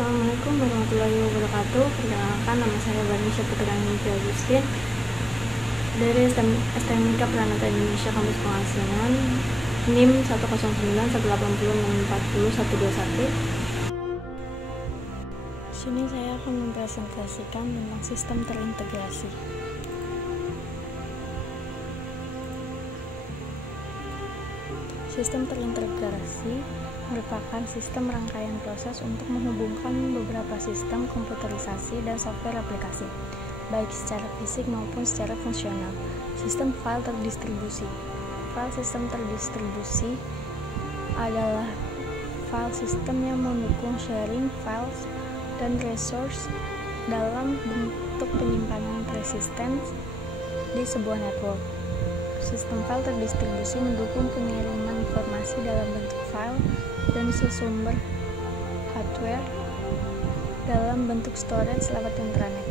Assalamualaikum warahmatullahi wabarakatuh. Perkenalkan, nama saya Vanisha Putrani Agustin dari STMIK Pranata Indonesia Kampus Pengasingan, NIM 109180640 Di sini saya akan mempresentasikan tentang sistem terintegrasi. Sistem terintegrasi merupakan sistem rangkaian proses untuk menghubungkan beberapa sistem komputerisasi dan software aplikasi, baik secara fisik maupun secara fungsional. Sistem file terdistribusi. File sistem terdistribusi adalah file sistem yang mendukung sharing files dan resource dalam bentuk penyimpanan persisten di sebuah network. Sistem file terdistribusi mendukung pengiriman informasi dalam bentuk file dan sesumber hardware dalam bentuk storage lewat intranet.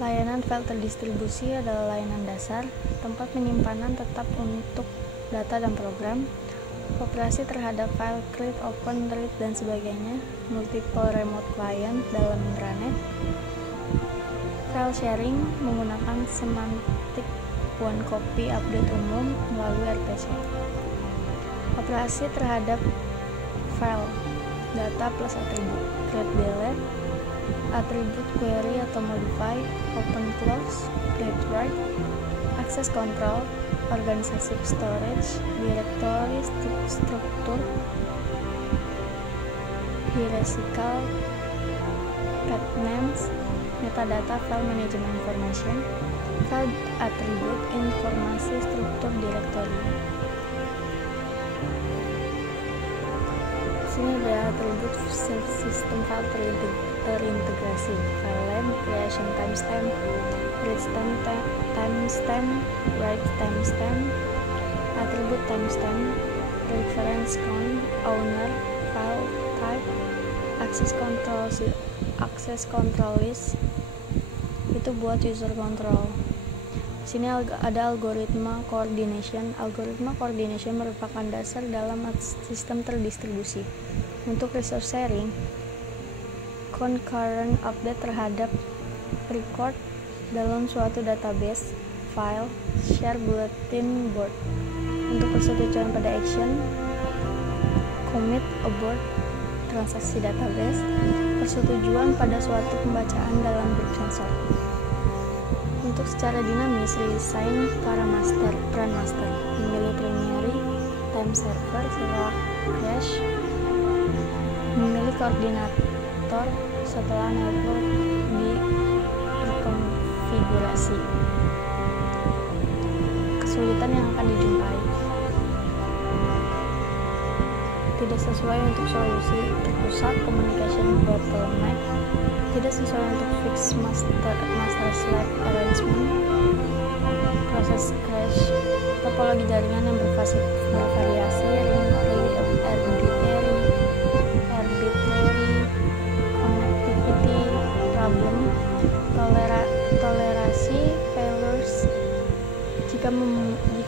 Layanan file terdistribusi adalah layanan dasar, tempat penyimpanan tetap untuk data dan program, operasi terhadap file, create, open, read, dan sebagainya, multiple remote client dalam intranet, file sharing menggunakan semantik one copy update umum melalui RPC. Operasi terhadap file, data plus atribut, create delete, atribut query atau modify, open close, create write, access control, organisasi storage, directory struktur, hierarchical, path names, metadata file management information, file attribute, informasi struktur directory. Sini ada atribut sistem file terintegrasi, file name, creation timestamp, read timestamp, write timestamp, atribut timestamp, reference count, owner, file type, access control list, itu buat user control. Sini ada algoritma coordination. Algoritma coordination merupakan dasar dalam sistem terdistribusi. Untuk resource sharing, concurrent update terhadap record dalam suatu database, file, share bulletin board. Untuk persetujuan pada action, commit abort transaksi database, persetujuan pada suatu pembacaan dalam grup sensor. Untuk secara dinamis, reassign para peran master, memilih primary, time server setelah cache, memilih koordinator setelah network dikonfigurasi. Kesulitan yang akan dijumpai tidak sesuai untuk solusi terpusat, communication bottleneck, tidak sesuai untuk fix master-slave arrangement, proses crash, topologi jaringan yang bervariasi, arbitrary, connectivity problem, tolerasi failures jika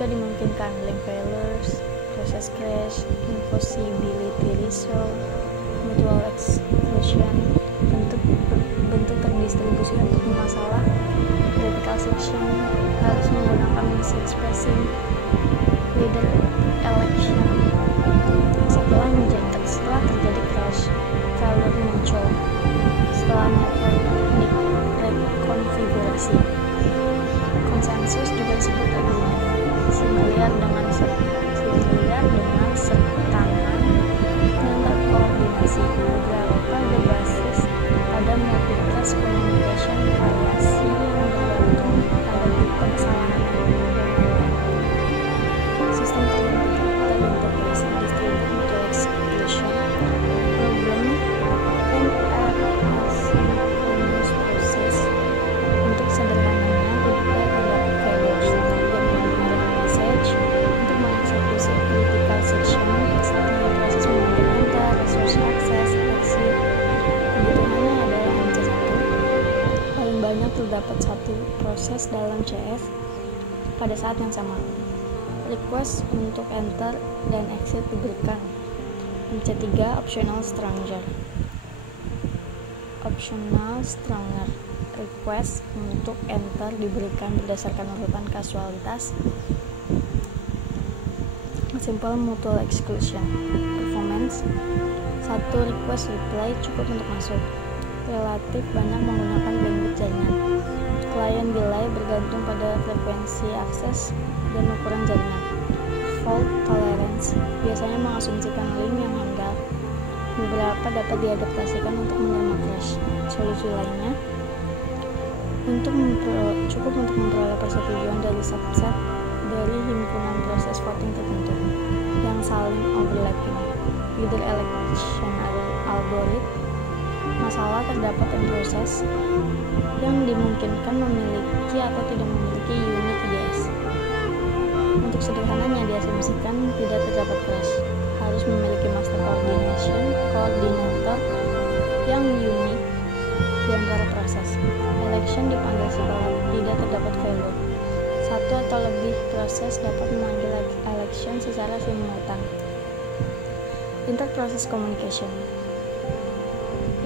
dimungkinkan, link failures, proses crash, impossibility resolve, mutual exclusion, bentuk terdistribusi untuk masalah, critical section harus menggunakan message passing, leader election. Setelah terjadi crash, failure muncul setelah network rekonfigurasi. Konsensus juga disebut agreement, similar dengan sertangan dan terkoordinasi, beberapa berbasis pada multicast communication, variasi yang bergantung pada tipe kesalahan sistem terintegrasi, distribute mutual exclusion, problem, and asynchronous process. Untuk sederhananya, tidak terdapat failures, tidak menerima message. Untuk mengeksekusi critical section, satunya proses mengambil enter, resource access, exit. Kebutuhannya adalah hanya satu. Paling banyak terdapat satu proses dalam CS pada saat yang sama. Request untuk enter dan exit diberikan. MC3 optional stranger. optional stronger. Request untuk enter diberikan berdasarkan urutan kasualitas. Simple mutual exclusion. Performance. 1 request reply cukup untuk masuk. Relatif banyak menggunakan bandwidth jaringan. Client delay bergantung pada frekuensi akses dan ukuran jaringan. Fault tolerance biasanya mengasumsikan link yang handal. Beberapa dapat diadaptasikan untuk menerima crash. Solusi lainnya cukup untuk memperoleh persetujuan dari subset dari himpunan proses voting tertentu yang saling overlapping. Leader election algorithm. Masalah terdapat dalam proses yang dimungkinkan memiliki atau tidak memiliki unique IDS. Untuk sederhananya diasumsikan tidak terdapat crash, harus memiliki master coordinator yang unik di antara proses. Election dipanggil setelah tidak terdapat failure. 1 atau lebih proses dapat memanggil election secara simultan. Inter-process communication.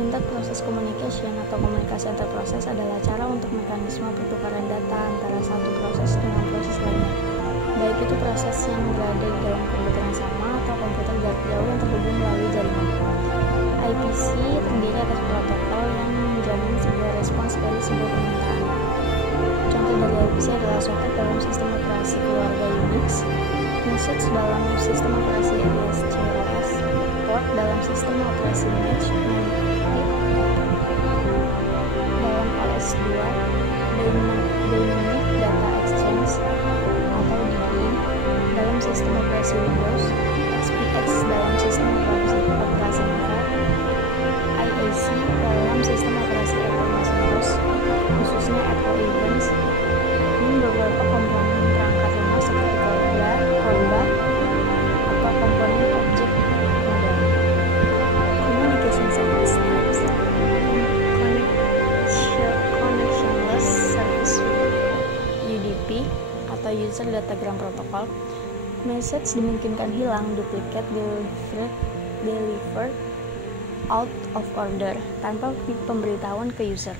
Inter-process communication atau komunikasi antar proses adalah cara untuk mekanisme pertukaran data antara satu proses dengan proses lainnya, baik itu proses yang berada di dalam komputer yang sama atau komputer jarak jauh yang terhubung melalui jaringan. IPC terdiri atas protokol yang menjamin sebuah respons dari sebuah permintaan. Contoh dari IPC adalah soket dalam sistem operasi keluarga Unix, message dalam sistem operasi ASCII, port dalam sistem operasi Mac, dalam OS2, Dynamic Data Exchange atau DDE dalam sistem operasi Windows, XPX dalam sistem operasi Mac, IAC dalam sistem operasi Apple Macintosh, khususnya Apple Events, dan beberapa komponen perangkat lunak seperti Corba atau komponen objek model. Communication service types. Connectionless service UDP atau user datagram protocol. Message dimungkinkan hilang, duplicate, delivered out of order tanpa pemberitahuan ke user.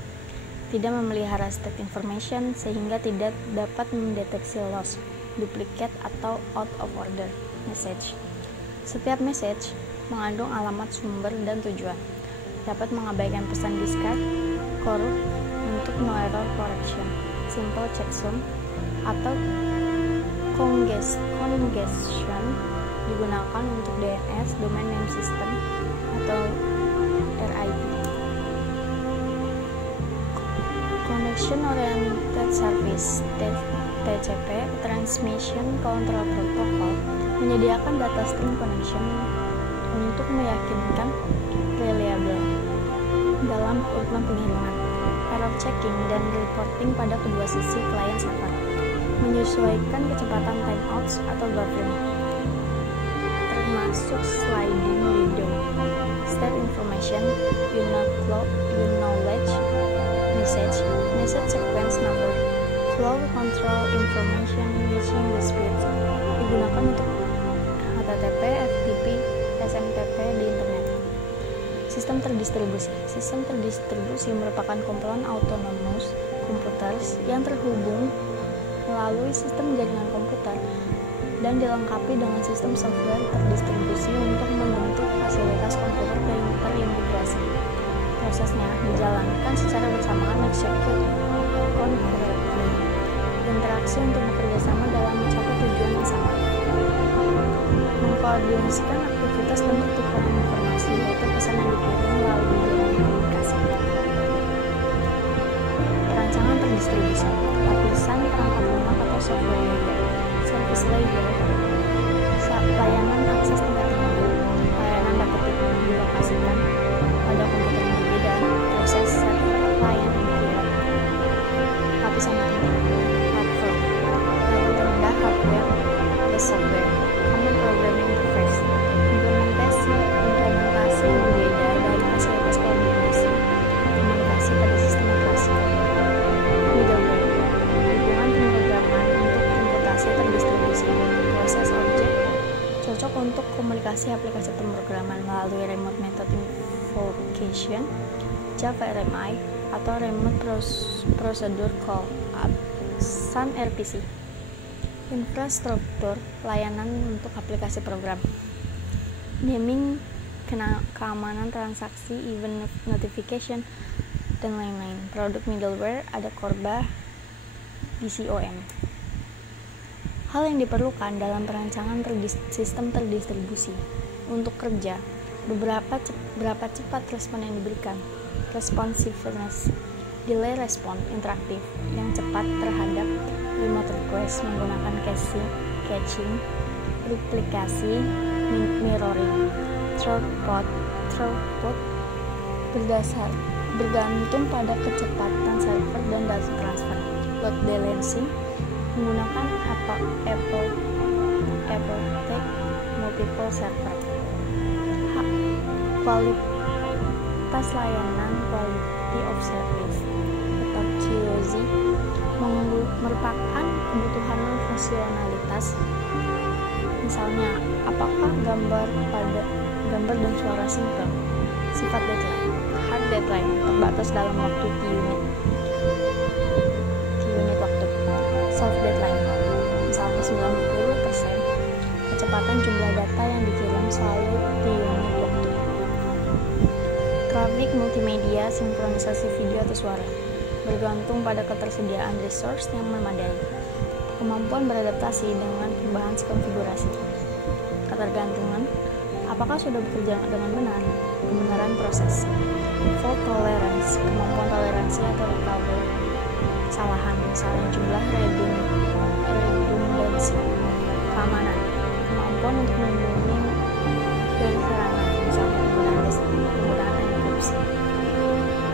Tidak memelihara state information sehingga tidak dapat mendeteksi loss, duplicate atau out of order message. Setiap message mengandung alamat sumber dan tujuan. Dapat mengabaikan pesan discard, core untuk no error correction, simple checksum atau congestion digunakan untuk DNS, domain name system atau RIP. Connection Oriented Service TCP Transmission Control Protocol menyediakan data string connection untuk meyakinkan reliable dalam urutan pengiriman, error checking dan reporting pada kedua sisi client server, menyesuaikan kecepatan timeouts atau buffering, termasuk sliding window, state information, knowledge, message sequence number, flow control information using the speed, digunakan untuk HTTP, FTP, SMTP di internet. Sistem terdistribusi merupakan kumpulan autonomous computers yang terhubung melalui sistem jaringan komputer dan dilengkapi dengan sistem software terdistribusi untuk membentuk fasilitas komputer terintegrasi. Prosesnya dijalankan secara bersamaan, execute concurrently, interaksi untuk bekerja sama dalam mencapai tujuan yang sama, mengkoordinasikan aktivitas dan pertukaran informasi, yaitu pesan yang dikirim melalui jaringan komunikasi. Perancangan terdistribusi, lapisan perangkat lunak atau software layer, service layer, layanan akses tingkat tinggi, layanan dapat dilokasikan pada komputer yang berbeda, proses client interior. Lapisan tinggi, hardware, level terendah hardware plus software, common programming interface, implementasi yang berbeda dari fasilitas koordinasi komunikasi pada sistem operasi. Middleware, dukungan pemrograman untuk implementasi terdistribusi, proses objek cocok untuk komunikasi aplikasi pemrograman melalui remote method invocation, Java RMI atau Remote Procedure Call (SAN RPC). Infrastruktur layanan untuk aplikasi program, naming, keamanan transaksi, event notification, dan lain-lain. Produk middleware ada Corba, DCOM. Hal yang diperlukan dalam perancangan sistem terdistribusi. Untuk kerja, berapa cepat respon yang diberikan, responsiveness, delay response interaktif yang cepat terhadap remote request menggunakan caching, replikasi, mirroring, throughput bergantung pada kecepatan server dan data transfer, load balancing menggunakan Apple Take multiple server, kualitas layanan, quality of service atau QoS merupakan kebutuhan fungsionalitas. Misalnya, apakah gambar dan suara sinkron. Sifat deadline, hard deadline, terbatas dalam waktu T-unit waktu. Soft deadline, misalnya 90% kecepatan jumlah data yang dikirim selalu T-unit waktu. Traffic multimedia, sinkronisasi video atau suara, bergantung pada ketersediaan resource yang memadai. Kemampuan beradaptasi dengan perubahan konfigurasi. Ketergantungan, apakah sudah bekerja dengan benar? Kebenaran proses. Fault tolerance, kemampuan toleransi atau recovery kesalahan, misalnya jumlah redundancy. Keamanan, kemampuan untuk melindungi dari serangan, misalnya penggunaan enkripsi.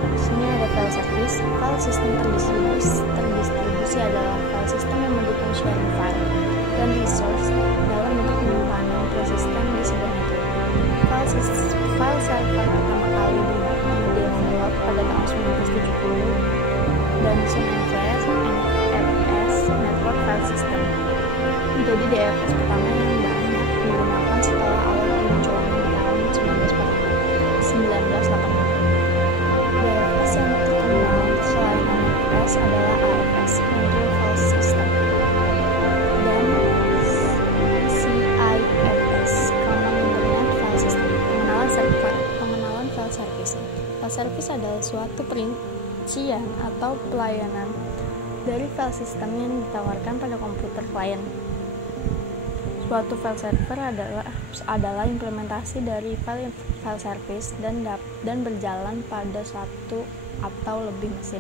Di sini ada file service. File sistem terdistribusi adalah file sistem yang mendukung sharing file dan resource dalam bentuk penyimpanan persisten di sebuah network. File server pertama kali di-develop pada tahun 1970 dan NFS Network File System menjadi DFS pertama yang banyak digunakan setelah awal penmunculannya di tahun 1980. DFS yang terkenal selain NFS adalah AFS Control File System dan CIFS Common Internet File System. Pengenalan file service. File service adalah suatu perincian atau pelayanan dari file system yang ditawarkan pada komputer klien. Suatu file server adalah implementasi dari file service dan berjalan pada satu atau lebih mesin.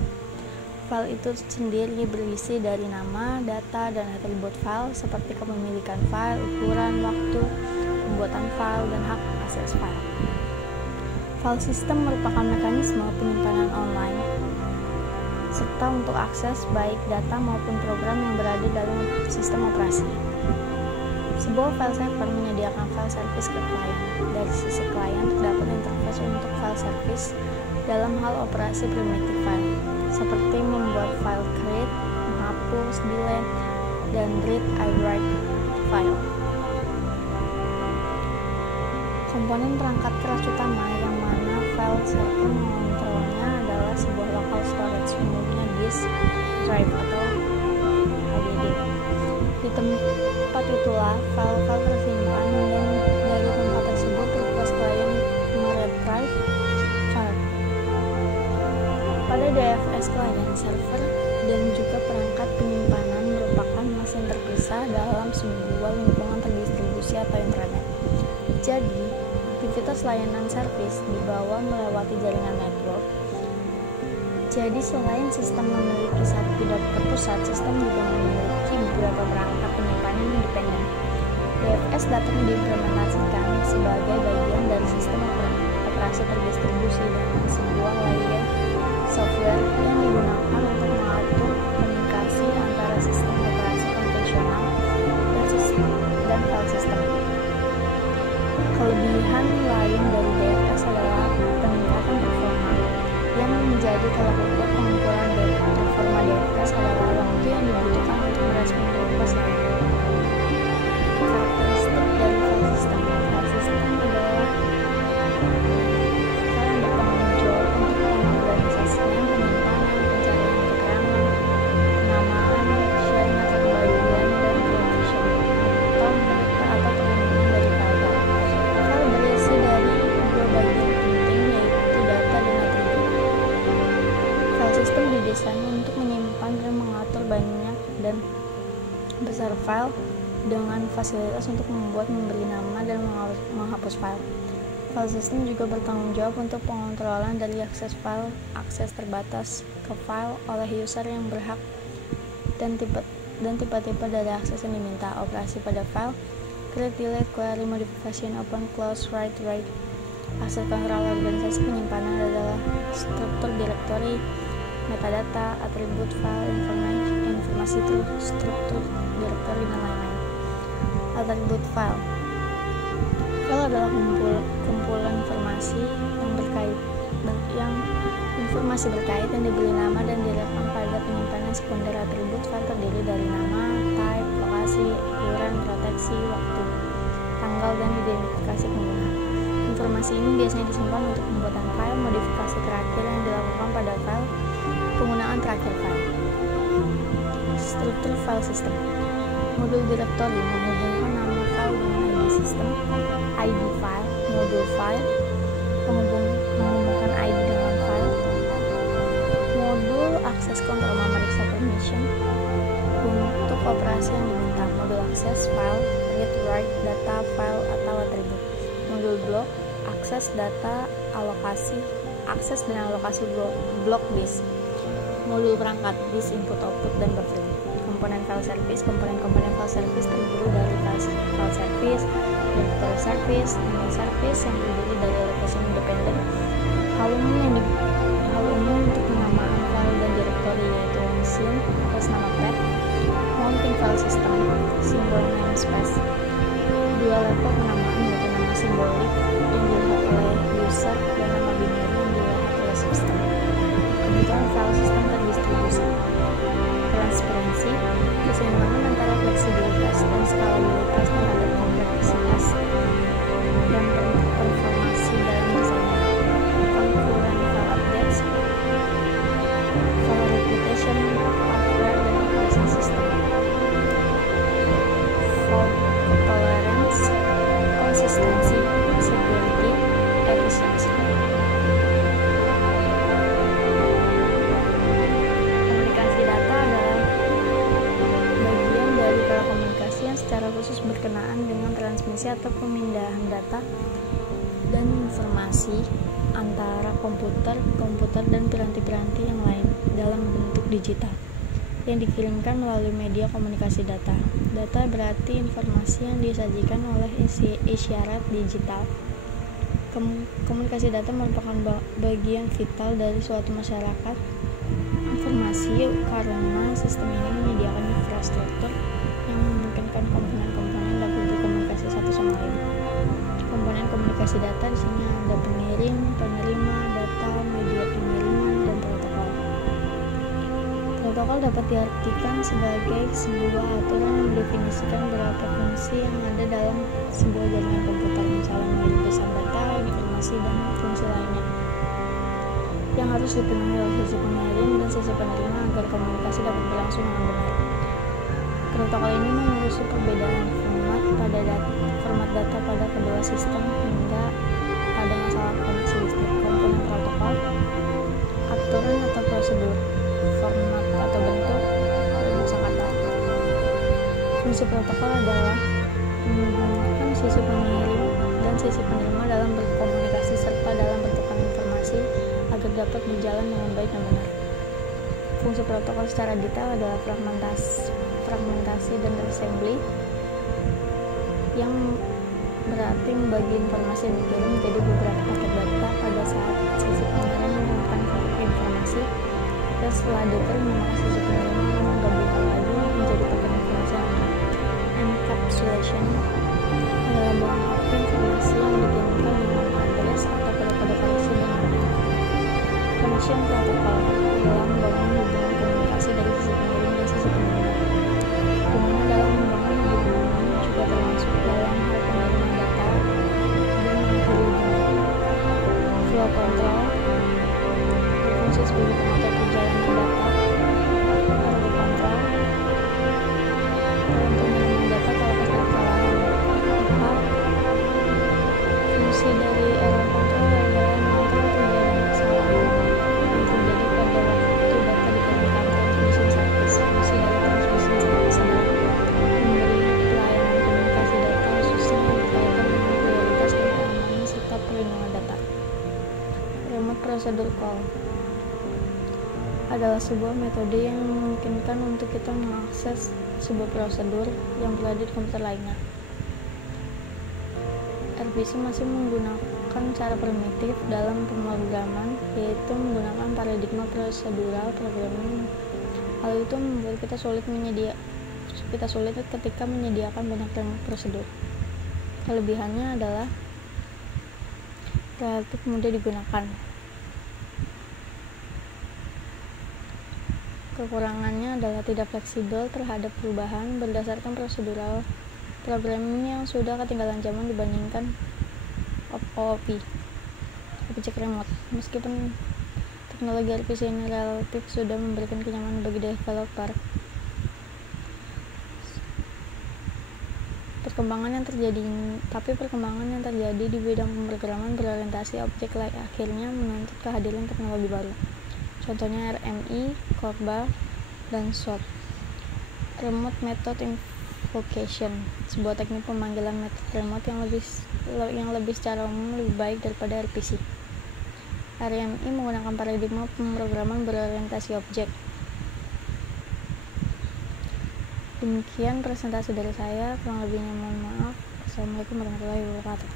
File itu sendiri berisi dari nama, data, dan atribut file seperti kepemilikan file, ukuran, waktu, pembuatan file, dan hak akses file. File system merupakan mekanisme penyimpanan online serta untuk akses baik data maupun program yang berada dalam sistem operasi. Sebuah file server menyediakan file service ke klien. Dari sisi klien terdapat interface untuk file service dalam hal operasi primitive file, seperti membuat file create, menghapus, delete, dan read I write file. Komponen perangkat keras utama yang mana file server mengontrolnya adalah sebuah local storage, umumnya disk drive atau HDD. Di tempat itulah file-file tersimpan dan dari tempat tersebut tugas klien meretrieve file. Pada DFS klien, server dan juga perangkat penyimpanan merupakan mesin terpisah dalam sebuah lingkungan terdistribusi atau intranet. Jadi, aktivitas layanan service dibawa melewati jaringan network. Jadi, selain sistem memiliki satu pivot terpusat, sistem juga memiliki beberapa perangkat penyimpanan independen. DFS dapat diimplementasikan sebagai bagian dari sistem operasi terdistribusi dengan sebuah layer software yang digunakan untuk mengatur komunikasi antara sistem operasi konvensional dan file system. Kelebihan lain dari DFS adalah peningkatan performa. Yang menjadi tolak ukur pengukuran performa DFS adalah waktu yang dibutuhkan untuk merespon request lain. Karakteristik dari file system. File system adalah file yang bertanggung jawab untuk dengan fasilitas untuk membuat, memberi nama, dan menghapus file. File system juga bertanggung jawab untuk pengontrolan dari akses file, akses terbatas ke file oleh user yang berhak, dan tipe-tipe dari akses yang diminta. Operasi pada file: create, delete, query, modification, open, close, write, read. Akses kontrol organisasi penyimpanan adalah struktur direktori, metadata, atribut file, informasi struktur direktori, dan lain-lain. Atribut file. File adalah kumpulan informasi informasi berkait yang diberi nama dan direkam pada penyimpanan sekunder. Atribut file terdiri dari nama, type, lokasi, ukuran, proteksi, waktu, tanggal, dan identifikasi pengguna. Informasi ini biasanya disimpan untuk pembuatan file. Modifikasi terakhir yang dilakukan pada file: penggunaan terakhir file. Struktur file system. Modul direktori menghubungkan nama file dengan ID sistem. ID file. Modul file menghubungkan ID dengan file. Modul akses kontrol memeriksa permission untuk operasi yang diminta. Modul akses file, read, write, data, file, atau atribut. Modul blok akses data, akses dan alokasi blok disk. Modul perangkat disk, input, output, dan buffering. Komponen file service. Komponen file service terdiri dari file service, directory service, email service yang terdiri dari location independent. Hal umum untuk penamaan file dan directory yaitu scene atas nama path, mounting file system, symbol namespace. Dua level penamaan yaitu nama simbolik yang dilihat oleh user dan nama binary yang dilihat oleh sistem. Kebutuhan file system terdistribusi. Transparansi, keseimbangan antara fleksibilitas dan skalabilitas terhadap kompleksitas dan performasi dalam desainnya. Concurrent file updates, file replication, hardware dan operation system. Fault tolerance, konsistensi, security, efficiency. Komunikasi data adalah bagian dari telekomunikasi yang secara khusus berkenaan dengan transmisi atau pemindahan data dan informasi antara komputer dan piranti-piranti yang lain dalam bentuk digital yang dikirimkan melalui media komunikasi data. Data berarti informasi yang disajikan oleh isyarat digital. Komunikasi data merupakan bagian vital dari suatu masyarakat informasi karena sistem ini menyediakan infrastruktur yang memungkinkan komponen-komponen dapat berkomunikasi satu sama lain. Komponen komunikasi data di sini ada pengirim, penerima data, media pengiriman, dan protokol. Protokol dapat diartikan sebagai sebuah aturan yang mendefinisikan beberapa fungsi yang ada dalam sebuah jaringan komputer, misalnya mengirim pesan data, informasi, dan fungsi lainnya yang harus dipenuhi oleh sisi pengirim dan sisi penerima agar komunikasi dapat berlangsung dengan benar. Protokol ini mengurusi perbedaan format data pada kedua sistem hingga ada masalah koneksi listrik. Komponen protokol, aturan atau prosedur, format atau bentuk, dan kosakata. Fungsi protokol adalah menghubungkan sisi pengirim dan sisi penerima dalam berkomunikasi serta dalam bertukar informasi agar dapat berjalan dengan baik dan benar. Fungsi protokol secara detail adalah fragmentasi dan assembly, yang berarti membagi informasi yang dikirim menjadi beberapa paket data pada saat sisi pengirim menemukan informasi, dan setelah detail maka sisi pengirim menggabungkan lagi menjadi paket informasi yang lain. Encapsulation adalah melengkapi informasi yang dikirimkan dengan address atau kode-kode koneksi dengan info. Connection protocol adalah membangun hubungan komunikasi dari sisi pengirim dan sisi penerima, di mana dalam membangun hubungan ini juga termasuk dalam hal pengiriman data dan mengakhiri hubungan. Flow control berfungsi sebagai pengatur perjalanan data. Error control dalam pengiriman data terlepas dari kesalahan Prosedur call adalah sebuah metode yang memungkinkan untuk kita mengakses sebuah prosedur yang berada di komputer lainnya. RPC masih menggunakan cara primitif dalam pemrograman, yaitu menggunakan paradigma prosedural programming. Hal itu membuat kita sulit ketika menyediakan banyak prosedur. Kelebihannya adalah relatif mudah digunakan. Kekurangannya adalah tidak fleksibel terhadap perubahan berdasarkan prosedural programming yang sudah ketinggalan zaman dibandingkan OOP, Object Remote. Meskipun teknologi RPC ini relatif sudah memberikan kenyamanan bagi developer, perkembangan yang terjadi di bidang pemrograman berorientasi objek akhirnya menuntut kehadiran teknologi baru. Contohnya RMI, CORBA, dan SWOT. Remote Method Invocation, sebuah teknik pemanggilan metode remote yang lebih secara umum lebih baik daripada RPC. RMI menggunakan paradigma pemrograman berorientasi objek. Demikian presentasi dari saya, kurang lebihnya mohon maaf. Assalamualaikum warahmatullahi wabarakatuh.